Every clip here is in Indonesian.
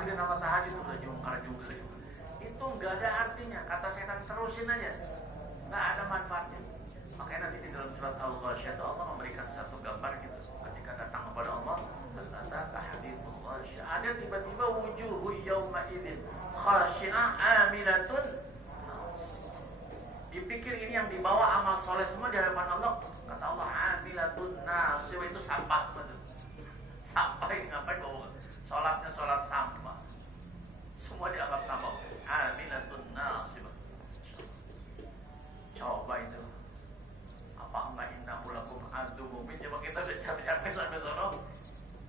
tahlil sama tahajud udah jungkar-jungkar juga. Itu nggak ada artinya. Kata setan terusin aja, nggak ada manfaatnya. Makanya nanti di dalam surat Al-Ghasyiyah itu Allah memberikan satu gambar gitu. Ketika datang kepada Allah, ataka hadithul ghasyiyah. Ada tiba-tiba wujuhu yawma idzin khashi'ah amilatun. Dipikir ini yang dibawa amal soleh semua di hadapan Allah. Kata Allah, amilatun nasibah, itu sampah betul. Sampah ini ngapain bawa? Sholatnya sholat sampah. Semua dianggap sampah. Amilatun nasibah. Coba itu. Apa enggak innahu lakum adu mubin? Coba kita udah capek-capek sampai sono,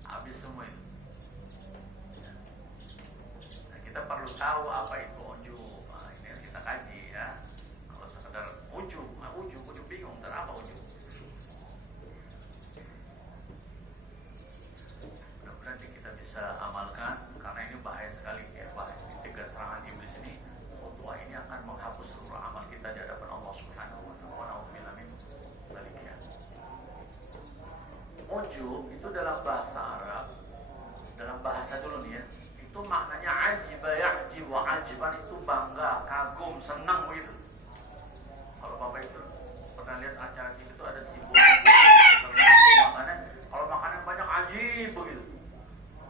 habis semua itu. Nah, kita perlu tahu apa itu ujub. Nah, ini yang kita kaji ya. Kalau sekedar ujub bingung, apa ujub? Mudah-mudahan kita bisa amalkan, karena ini bahaya sekali ya. Bahaya ini, tiga serangan iblis ini. Khutbah ini akan menghapus seluruh amal kita di hadapan Allah Subhanahu wa Ta'ala. Ujub itu dalam bahasa Arab, dalam bahasa dulu nih ya, itu maknanya ajiba ya'jib wa ajiban, itu bangga, kagum, senang begitu. Kalau Bapak itu pernah lihat acara TV itu ada simbol makanan, kalau makanan banyak ajib begitu.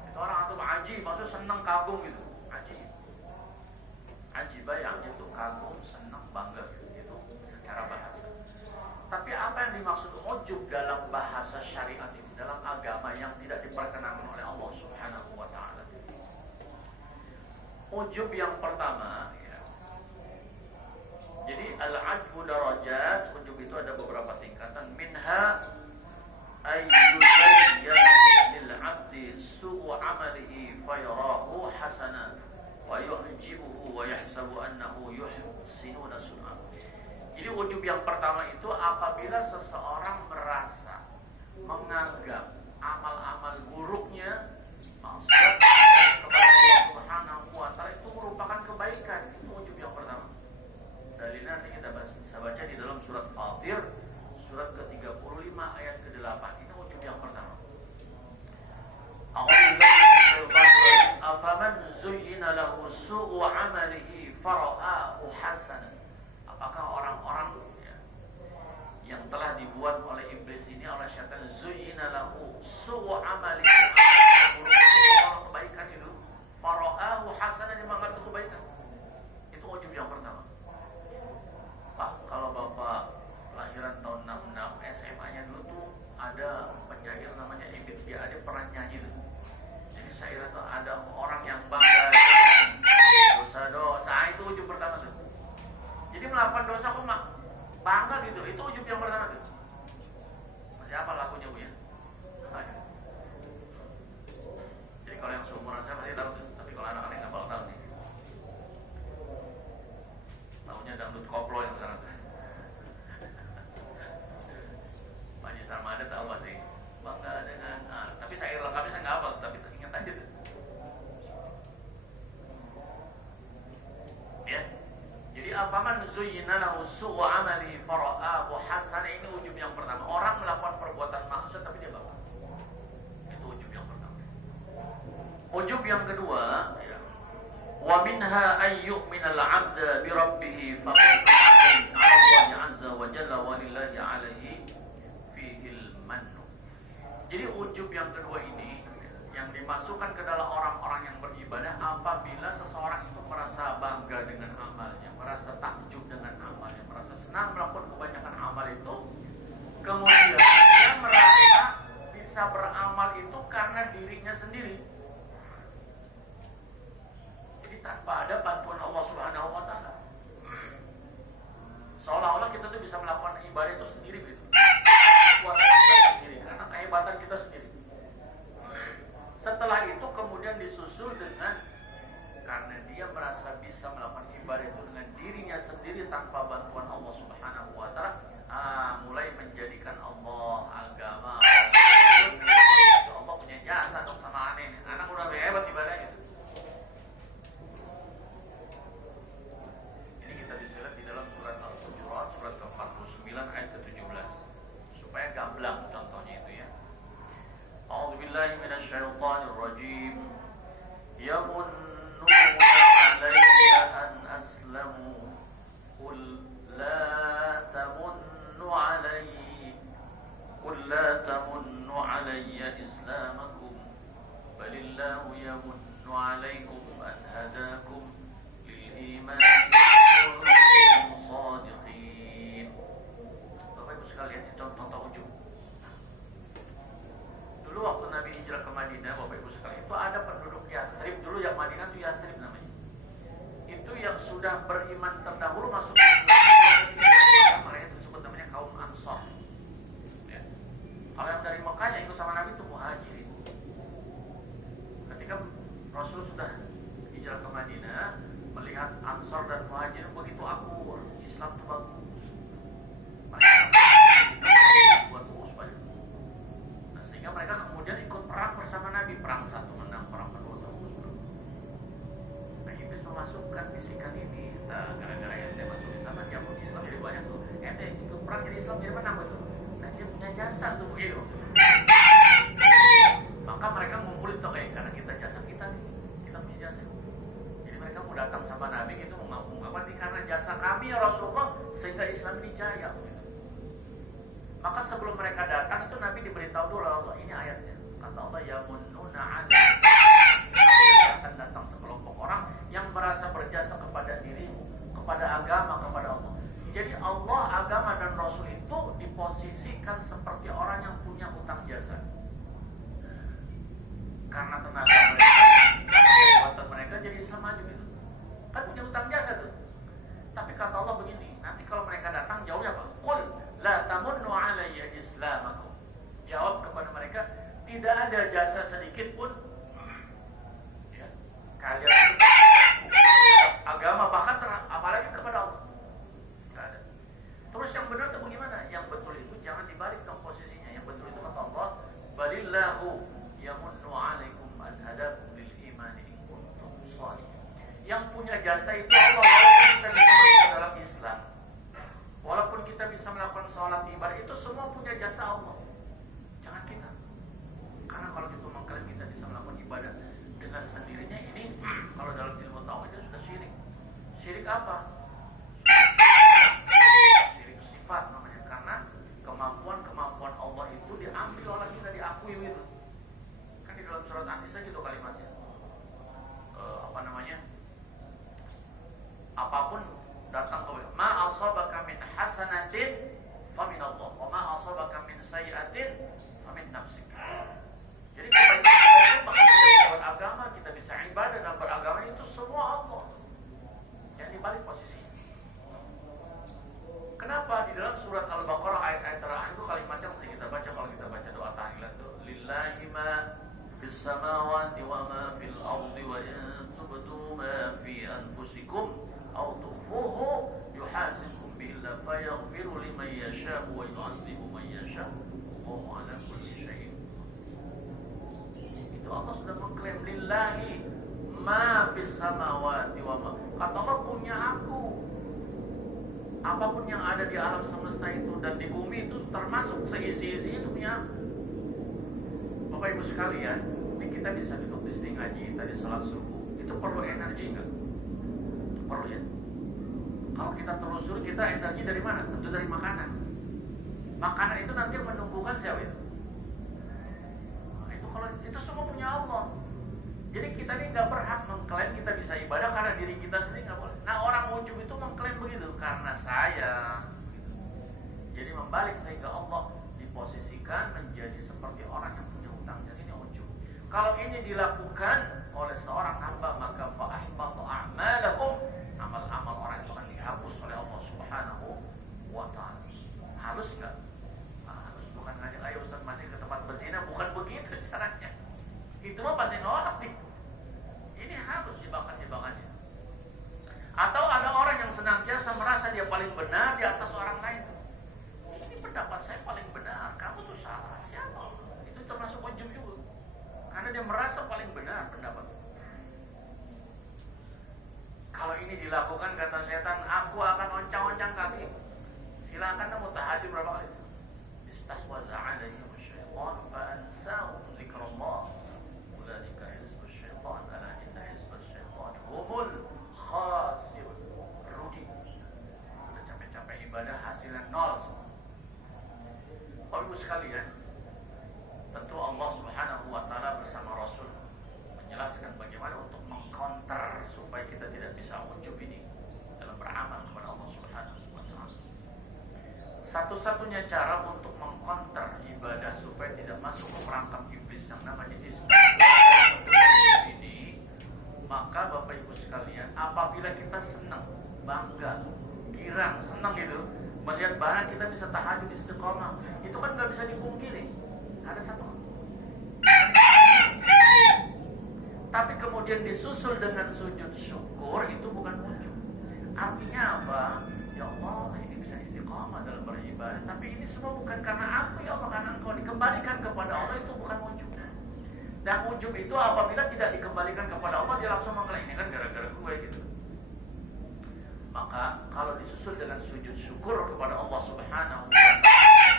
Itu orang atau ajib, maksudnya senang, kagum gitu. Ajib. Ajiba ya'jib itu kagum, senang, bangga gitu. Itu secara bahasa. Tapi apa yang dimaksud ujub dalam bahasa syariat ini, dalam agama yang tidak diperkenankan oleh Allah Subhanahu wa Ta'ala? Ujub yang pertama ya. Jadi al-ajbu darajat. Ujub itu ada beberapa tingkatan. Minha ayyuzayyan lil 'abdi su'u 'amalihi fayarahu hasanan wa yu'jibuhu wa yahsabu annahu yuhsinuna sun'ah. Jadi ujub yang pertama itu apabila seseorang merasa, menganggap amal-amal buruknya maksud kepada Allah Subhanahu wa Ta'ala itu merupakan kebaikan. Itu ujub yang pertama. Dalilnya nanti kita bisa baca di dalam surat Fatir, surat ke-35 ayat ke-8. Ini ujub yang pertama. Afaman zuyyina lahu su'u 'amalihi fara'ahu hasanan. Apakah orang-orang ya, yang telah dibuat oleh iblis ini, oleh syaitan, zuyyina lahu su'u 'amalihi, buruk kebaikan itu, fara'ahu hasanan, dimakan itu kebaikan. Itu ujub yang pertama. Pak, kalau Bapak lahiran tahun 66, SMA-nya dulu tuh ada penyair namanya Ibit dia, ada pernah nyanyi tuh. Jadi saya tuh ada orang yang bangga dosa-dosa, itu ujub pertama tuh. Jadi melakukan dosa kok bangga gitu, itu ujub yang pertama tuh. Masih apa lagunya Bu ya? Jadi kalau yang seumuran saya masih tahu tuh, tapi kalau anak-anak nggak bakal tahu nih. Tahunya dangdut koplo yang sekarang. Pak Haji Sarmada tahu pasti. Bangga dengan, tapi saya lengkapnya saya nggak hafal, tapi ingat aja tuh. Ya. Jadi afaman zuyyina lahu su'u 'amalihi fara'ahu hasan, ini ujub yang pertama. Orang melakukan perbuatan maksiat tapi dia bangga. Itu ujub yang pertama. Ujub yang kedua, ya. Wa minha ay yu'mina al-'abda bi rabbih faqad 'ala 'azza wa jalla wa lillahi 'alaihi fihi al-mann. Jadi ujub yang kedua ini yang dimasukkan ke dalam orang-orang yang beribadah apabila seseorang itu merasa bangga dengan amalnya, merasa takjub dengan amalnya, merasa senang melakukan kebanyakan amal itu, kemudian dia merasa bisa beramal itu karena dirinya sendiri. Jadi tanpa ada bantuan Allah Subhanahu wa Ta'ala. Seolah-olah kita tuh bisa melakukan ibadah itu sendiri gitu. Kekuatan kita sendiri, karena kehebatan kita sendiri. Setelah itu kemudian disusul dengan karena dia merasa bisa melakukan ibadah itu dengan dirinya sendiri tanpa bantuan Allah Subhanahu wa Ta'ala, mulai menjadikan Allah agama Allah punya jasa dong sama aneh. Anak udah hebat ibadahnya. Ini kita dilihat di dalam surat Al-Hujurat, surat ke-49 ayat ke-17, supaya gamblang contohnya itu ya. A'udzu billahi minasy syaithanir rajim. Yamun alaikum an hadakum lil iman in kuntum shadiqin. Bapak Ibu sekalian, ini contoh ujung. Dulu waktu Nabi hijrah ke Madinah, Bapak Ibu sekalian, itu ada penduduk Yastrib. Dulu yang Madinah itu Yastrib namanya. Itu yang sudah beriman terdahulu masuk Islam. Mereka itu disebut namanya kaum Ansor. Ya. Kalau yang dari Mekah yang ikut sama Nabi itu Muhajirin. Ketika Rasul sudah hijrah ke Madinah, melihat Ansor dan Muhajirin begitu akur, Islam itu bagus. Mereka buat urus banyak. Nah, sehingga mereka kemudian ikut perang bersama Nabi. Perang satu menang, perang kedua terus. Nah, Iblis memasukkan bisikan ini. Nah, gara-gara ente masuk Islam, jamu Islam jadi banyak tuh. Ente ikut perang jadi Islam jadi menang betul. Nah, dia punya jasa tuh begitu. Maka mereka ngumpulin tuh karena kita jasa kita nih, kita punya jasa. Jadi mereka mau datang sama Nabi itu mengapa karena jasa kami ya Rasulullah sehingga Islam ini jaya. Gitu. Maka sebelum mereka datang itu Nabi diberitahu dulu Allah, ini ayatnya. Kata Allah, ya munnuna 'alaika, akan datang sekelompok orang yang merasa berjasa kepada dirimu, kepada agama, kepada Allah. Jadi Allah, agama dan Rasul itu diposisikan seperti orang yang punya utang jasa. Karena tenaga mereka, kekuatan mereka jadi Islam maju gitu. Kan punya utang jasa tuh. Tapi kata Allah begini, nanti kalau mereka datang jawabnya apa? Qul la tamunnu 'alayya islamakum. Jawab kepada mereka, tidak ada jasa sedikit pun ya, kalian agama bahkan apalagi kepada Allah. Tidak ada. Terus yang benar itu bagaimana? Yang betul itu jangan dibalik dong posisinya. Yang betul itu kata Allah, balillahu yamunnu 'alaikum an hadakum lil imani in kuntum shalihin. Yang punya jasa itu Allah, walaupun kita bisa masuk ke dalam Islam, walaupun kita bisa melakukan sholat ibadah, itu semua punya jasa Allah. Jangan kita. Karena kalau kita mengklaim kita bisa melakukan ibadah dengan sendirinya, ini kalau dalam ilmu tauhid itu sudah syirik. Syirik apa? Syirik sifat namanya. Karena kemampuan Allah itu diambil oleh kita, diakui itu. Kan di dalam surat An-Nisa gitu kalimatnya. Apapun datang ke ma asabaka min hasanatin fa min Allah wa ma asabaka min sayyi'atin fa min nafsik. Jadi kebaikan kita itu bahkan kita bisa beragama, kita bisa ibadah dan beragama itu semua Allah. Yang dibalik posisinya. Kenapa di dalam surat Al-Baqarah ayat-ayat terakhir itu kalimatnya mesti kita baca kalau kita baca doa tahiyat itu lillahi ma fis samawati wa ma fil ardi wa in tubdu ma fi anfusikum aw tukhfuhu yuhasibkum bihi fa yaghfiru liman yasha'u wa yu'adzibu man yasha'u wallahu 'ala kulli syai'in. Itu Allah sudah mengklaim lillahi ma fis samawati wa ma. Kata Allah punya aku. Apapun yang ada di alam semesta itu dan di bumi itu termasuk seisi-isi itu punya aku. Bapak Ibu sekalian, ini kita bisa duduk di sini ngaji tadi salat subuh. Itu perlu energi enggak? Perlu ya. Kalau kita telusuri kita energi dari mana? Tentu dari makanan. Makanan itu nanti menumbuhkan siapa itu? Nah, itu kalau itu semua punya Allah. Jadi kita ini nggak berhak mengklaim kita bisa ibadah karena diri kita sendiri nggak boleh. Nah orang ujub itu mengklaim begitu karena saya. Jadi membalik sehingga Allah diposisikan menjadi seperti orang yang punya utang. Jadi ini ujub. Kalau ini dilakukan oleh seorang hamba maka fa'ahbatu a'malakum, amal-amal orang itu akan dihapus oleh Allah Subhanahu wa ta'ala. Halus enggak? Halus bukan hanya ayo Ustaz masih ke tempat berzina, bukan begitu caranya. Itu mah pasti nolak nih. Ini harus jebakan-jebakannya. Atau ada orang yang senantiasa merasa dia paling benar di atas orang lain. Ini pendapat saya paling benar, kamu tuh salah. Siapa? Itu termasuk ujub juga. Karena dia merasa paling benar pendapat. Kalau ini dilakukan kata setan, aku akan oncang-oncang kaki. Silakan kamu tahajud berapa kali? Istahwaza alaihim syaitan fa ansahum zikrullah. Ulaika hizbus syaitan, ala inna hizbus syaitan humul khasirun. Rugi. Udah capek-capek ibadah hasilnya nol semua. Bapak Ibu sekalian, tentu Allah Subhanahu wa taala bersama Rasul menjelaskan bagaimana Satu-satunya cara untuk mengkonter ibadah supaya tidak masuk ke perangkap iblis yang namanya istiqomah ini, maka Bapak Ibu sekalian, apabila kita senang, bangga, girang, senang gitu, melihat bahwa kita bisa tahajud istiqomah, itu kan nggak bisa dipungkiri. Ada satu. Tapi kemudian disusul dengan sujud syukur, itu bukan ujub. Artinya apa? Ya Allah, ini bisa istiqomah dalam beribadah, tapi ini semua bukan karena aku, ya Allah, karena Engkau. Dikembalikan kepada Allah, itu bukan ujub. Dan ujub itu apabila tidak dikembalikan kepada Allah, dia langsung mengklaim ini kan gara-gara gue gitu. Maka kalau disusul dengan sujud syukur kepada Allah Subhanahu wa ta'ala,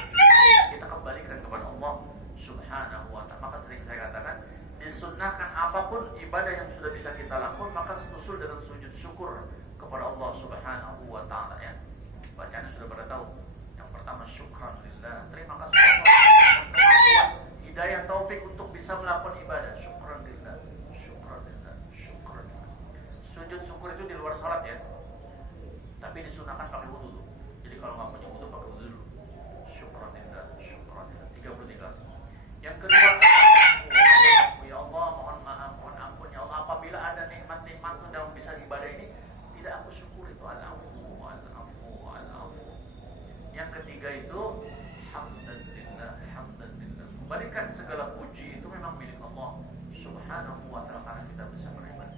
kita kembalikan kepada Allah Subhanahu wa ta'ala. Maka sering saya katakan, disunnahkan apapun ibadah yang sudah bisa kita lakukan, maka susul dengan sujud syukur kepada Allah Subhanahu wa ta'ala ya. Bacaannya sudah pada tahu. Yang pertama, syukran lillah, terima kasih Allah, hidayah taufik untuk bisa melakukan ibadah. Syukran lillah, syukran lillah, syukran lillah. Sujud syukur itu di luar salat ya, tapi disunahkan pakai wudu. Jadi kalau nggak punya wudu, pakai wudu dulu. Syukran lillah, syukran lillah. 33. Yang kedua, ya Allah, mohon maaf, mohon ampun ya Allah, apabila ada nikmat-nikmat dalam bisa ibadah ini tidak aku syukur, itu al-afu, al-afu, al-afu. Yang ketiga itu hamdalillah, hamdalillah. Kembalikan segala puji itu memang milik Allah Subhanahu wa ta'ala, karena kita bisa beribadah.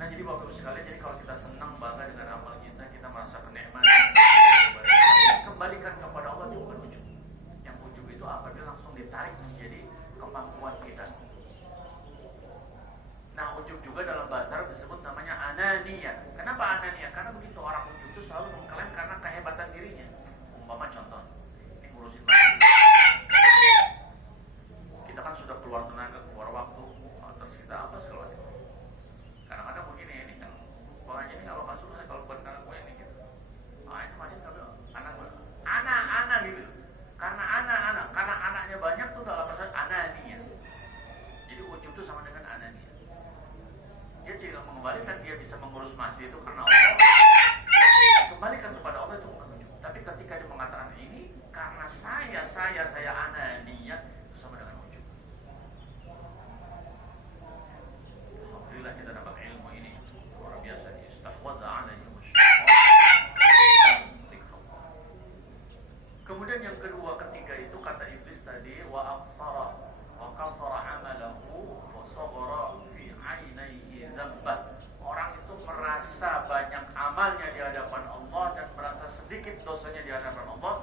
Nah, jadi Bapak Ibu sekalian, jadi kalau kita senang bangga dengan amal kita, kita merasa kenikmatan, kembalikan kepada Allah, itu bukan ujub. Yang ujub itu apabila langsung ditarik menjadi kemampuan kita. Nah, ujub juga dalam bahasa Arab disebut namanya ananiyah. Kenapa ananiyah? Karena begitu orang ujub itu selalu mengklaim karena kehebatan dirinya. Umpama contoh, ini ngurusin masjid. Kita kan sudah keluar tenaga, keluar waktu, terus kita apa segala macam. Kadang-kadang begini, ini kan pokoknya ini nggak bakal selesai kalau bukan karena gue ini gitu. Ah, itu masih nggak bilang anak gue, anak gitu. Karena anak, karena anaknya banyak tuh dalam bahasa ananiyah. Jadi ujub itu sama dengan ananiyah. Dia tidak mengembalikan dia bisa mengurus masjid itu karena Allah. Kembalikan kepada Allah itu bukan ujub. Tapi ketika dia mengatakan ini karena saya ananiyah, itu sama dengan ujub. Alhamdulillah kita dapat ilmu ini luar biasa. Istahwadha alaihi Kemudian yang kedua, ketiga itu kata iblis tadi, wa aqsara wa qasara amalahu wa saghara fi 'ainaihi dzambah. Orang itu merasa banyak amalnya di hadapan Allah dan merasa sedikit dosanya di hadapan Allah.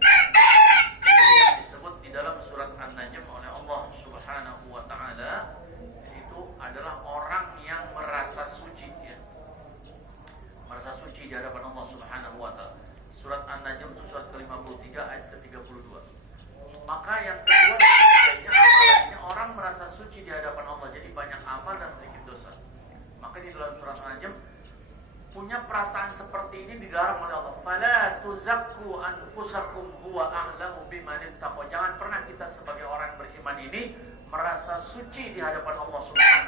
Ini yang disebut di dalam surat An-Najm oleh Allah Subhanahu wa ta'ala, itu adalah orang yang merasa suci ya. Merasa suci di hadapan Allah Subhanahu wa ta'ala. Surat An-Najm itu surat ke-53 ayat ke-32. Maka yang kedua, amalannya orang merasa suci di hadapan Allah, jadi banyak amal dan sedikit dosa. Maka di dalam surat An-Najm punya perasaan seperti ini dilarang oleh Allah. Fala tuzakku anfusakum huwa a'lamu biman ittaqwa. Jangan pernah kita sebagai orang beriman ini merasa suci di hadapan Allah Subhanahu